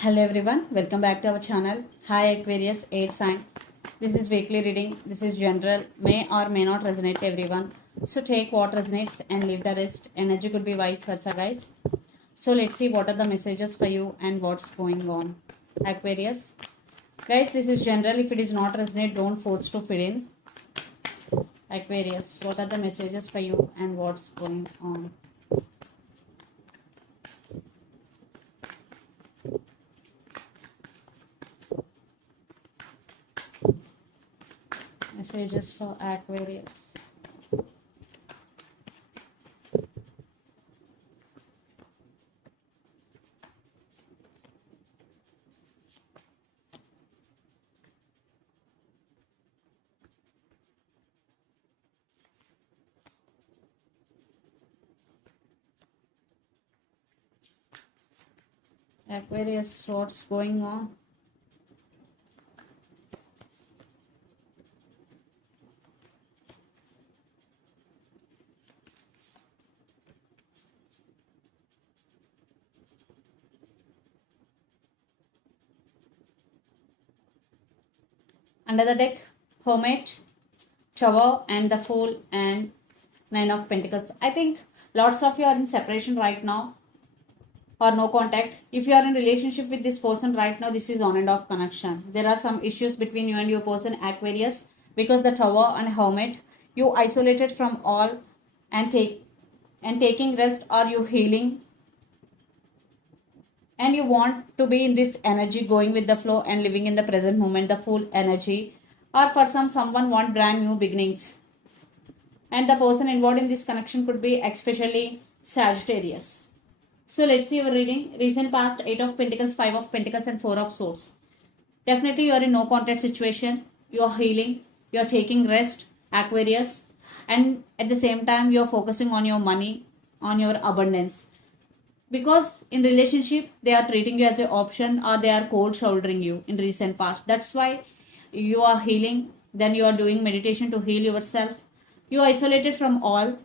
Hello everyone, welcome back to our channel. Hi Aquarius, air sign. This is weekly reading. This is general, may or may not resonate to everyone. So take what resonates and leave the rest. Energy could be vice versa, guys. So let's see what are the messages for you and what's going on. Aquarius. Guys, this is general. If it is not resonate, don't force to fit in. Aquarius, what are the messages for you and what's going on? Messages for Aquarius. Aquarius, what's going on? Under the deck, Hermit, Tower, and the Fool, and Nine of Pentacles. I think lots of you are in separation right now or no contact. If you are in relationship with this person right now, this is on and off connection. There are some issues between you and your person, Aquarius, because the Tower and Hermit, you isolated from all and taking rest, or you healing, and you want to be in this energy, going with the flow and living in the present moment, the full energy. Or for someone want brand new beginnings, and the person involved in this connection could be especially Sagittarius. So let's see your reading. Recent past, 8 of Pentacles, 5 of Pentacles, and 4 of Swords. Definitely you are in no contact situation. You are healing. You are taking rest, Aquarius. And at the same time, you are focusing on your money, on your abundance. Because in relationship, they are treating you as an option, or they are cold shouldering you in recent past. That's why you are healing. Then you are doing meditation to heal yourself. You are isolated from all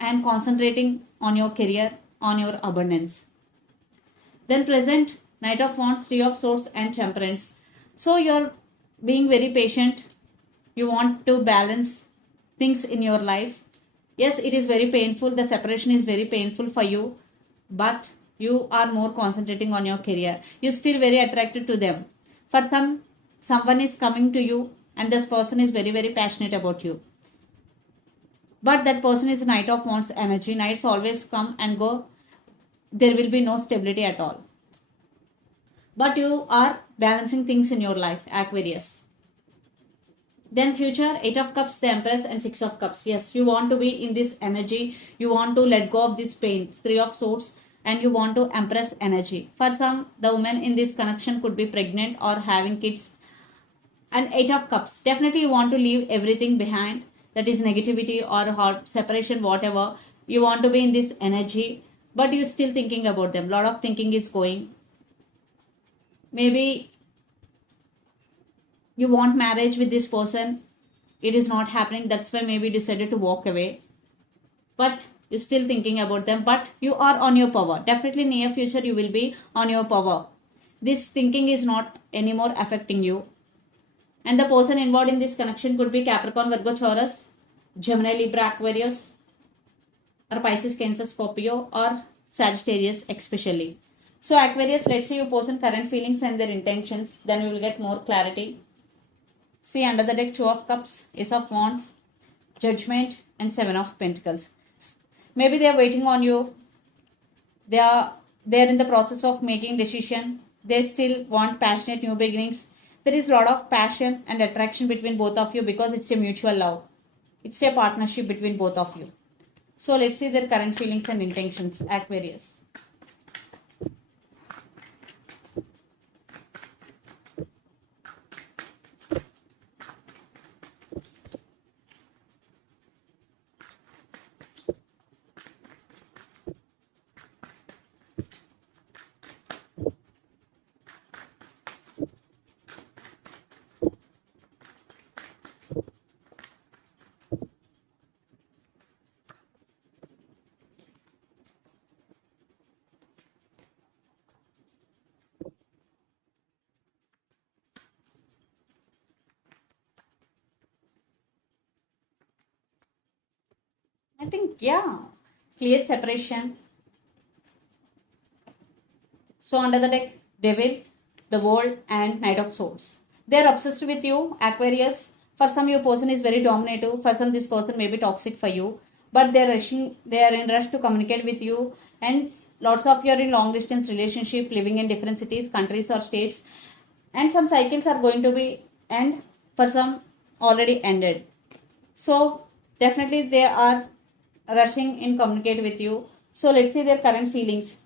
and concentrating on your career, on your abundance. Then present, Knight of Wands, Three of Swords, and Temperance. So you're being very patient. You want to balance things in your life. Yes, it is very painful. The separation is very painful for you, but you are more concentrating on your career. You're still very attracted to them. For someone is coming to you, and this person is very, very passionate about you. But that person is Knight of Wands energy. Knights always come and go. There will be no stability at all. But you are balancing things in your life, Aquarius. Then future, 8 of Cups, the Empress, and 6 of Cups. Yes, you want to be in this energy. You want to let go of this pain. 3 of Swords, and you want to Empress energy. For some, the woman in this connection could be pregnant or having kids. And 8 of Cups. Definitely you want to leave everything behind. That is negativity or hot separation, whatever. You want to be in this energy, but you're still thinking about them. Lot of thinking is going. Maybe you want marriage with this person. It is not happening. That's why maybe decided to walk away. But you're still thinking about them. But you are on your power. Definitely near future you will be on your power. This thinking is not anymore affecting you. And the person involved in this connection could be Capricorn, Virgo, Taurus, Gemini, Libra, Aquarius, or Pisces, Cancer, Scorpio, or Sagittarius especially. So Aquarius, let's see your person current feelings and their intentions. Then we will get more clarity. See under the deck, 2 of Cups, Ace of Wands, Judgment, and 7 of Pentacles. Maybe they are waiting on you. They are in the process of making decision. They still want passionate new beginnings. There is a lot of passion and attraction between both of you because it's a mutual love. It's a partnership between both of you. So let's see their current feelings and intentions, Aquarius. think, yeah, clear separation. So under the deck, Devil, the World, and Knight of Swords. They are obsessed with you, Aquarius. For some, your person is very dominative. For some, this person may be toxic for you. But they are rushing. They are in rush to communicate with you. And lots of you are in long distance relationship, living in different cities, countries, or states. And some cycles are going to be end. For some, already ended. So definitely they are rushing in communicate with you. So let's see their current feelings.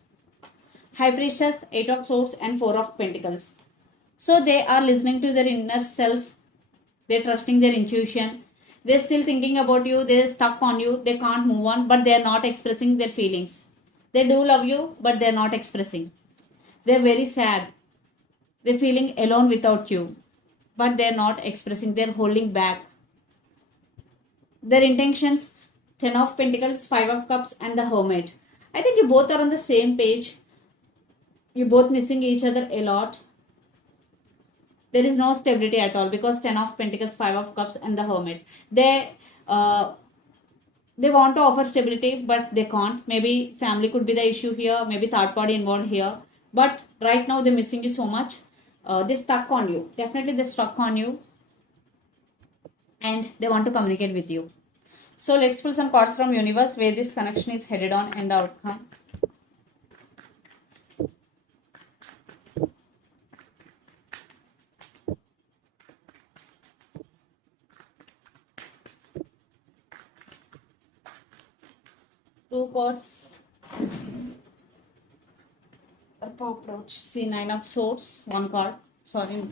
High Priestess, Eight of Swords, and Four of Pentacles. So they are listening to their inner self. They're trusting their intuition. They're still thinking about you. They're stuck on you. They can't move on, but they're not expressing their feelings. They do love you, but they're not expressing. They're very sad. They're feeling alone without you, but they're not expressing. They're holding back. Their intentions, Ten of Pentacles, Five of Cups, and the Hermit. I think you both are on the same page. You're both missing each other a lot. There is no stability at all because Ten of Pentacles, Five of Cups, and the Hermit. Uh, they want to offer stability, but they can't. Maybe family could be the issue here. Maybe third party involved here. But right now they're missing you so much. They're stuck on you. Definitely they're stuck on you. And they want to communicate with you. So let's pull some cards from universe where this connection is headed on and the outcome. Two cards. Approach. See, Nine of Swords. One card. Sorry.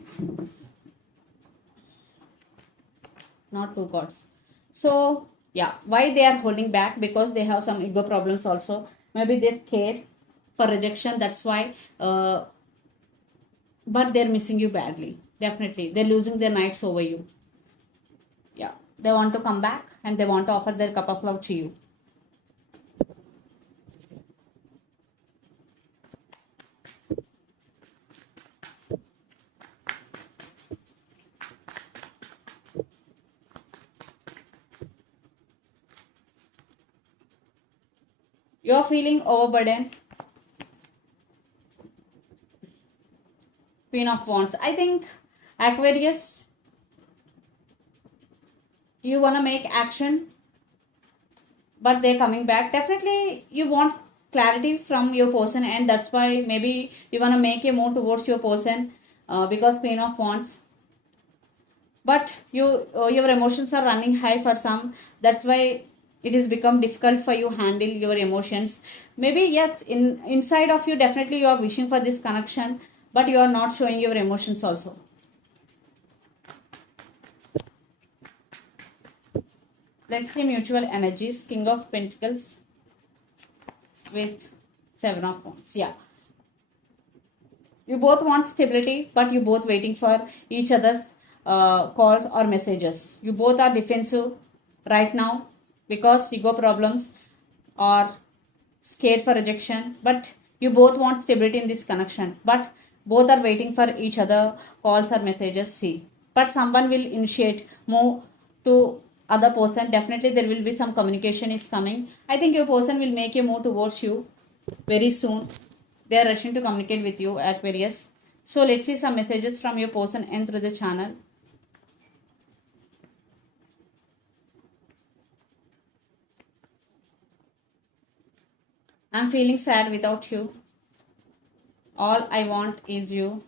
Not two cards. So, yeah. Why they are holding back? Because they have some ego problems also. Maybe they're scared for rejection. That's why. But they're missing you badly. Definitely. They're losing their nights over you. Yeah. They want to come back and they want to offer their cup of love to you. You're feeling overburdened. Queen of Wands. I think Aquarius, you want to make action, but they're coming back. Definitely you want clarity from your person, and that's why maybe you want to make a move towards your person because Queen of Wands. But your emotions are running high for some. That's why it is become difficult for you handle your emotions. Maybe yes, inside of you definitely you are wishing for this connection, but you are not showing your emotions also. Let's see mutual energies. King of Pentacles with Seven of Wands. Yeah, you both want stability, but you both waiting for each other's calls or messages. You both are defensive right now because ego problems or scared for rejection, but you both want stability in this connection, but both are waiting for each other calls or messages. See, but someone will initiate move to other person. Definitely there will be some communication is coming. I think your person will make a move towards you very soon. They are rushing to communicate with you, Aquarius. So let's see some messages from your person and through the channel. I'm feeling sad without you. All I want is you.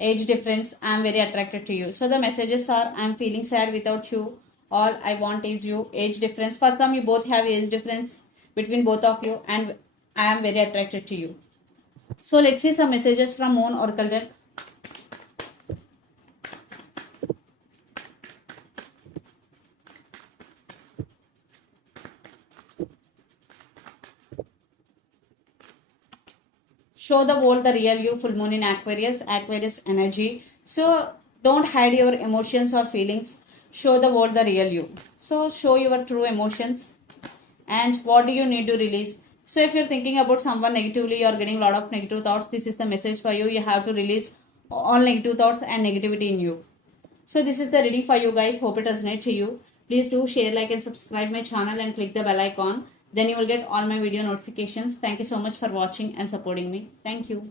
Age difference, I'm very attracted to you. So the messages are, I'm feeling sad without you. All I want is you. Age difference. For some, you both have age difference between both of you, and I am very attracted to you. So let's see some messages from Moon Oracle deck. Show the world the real you. Full moon in Aquarius. Aquarius energy. So don't hide your emotions or feelings. Show the world the real you. So show your true emotions. And what do you need to release? So if you're thinking about someone negatively, you're getting a lot of negative thoughts, this is the message for you. You have to release all negative thoughts and negativity in you. So this is the reading for you guys. Hope it resonates to you. Please do share, like and subscribe my channel and click the bell icon. Then you will get all my video notifications. Thank you so much for watching and supporting me. Thank you.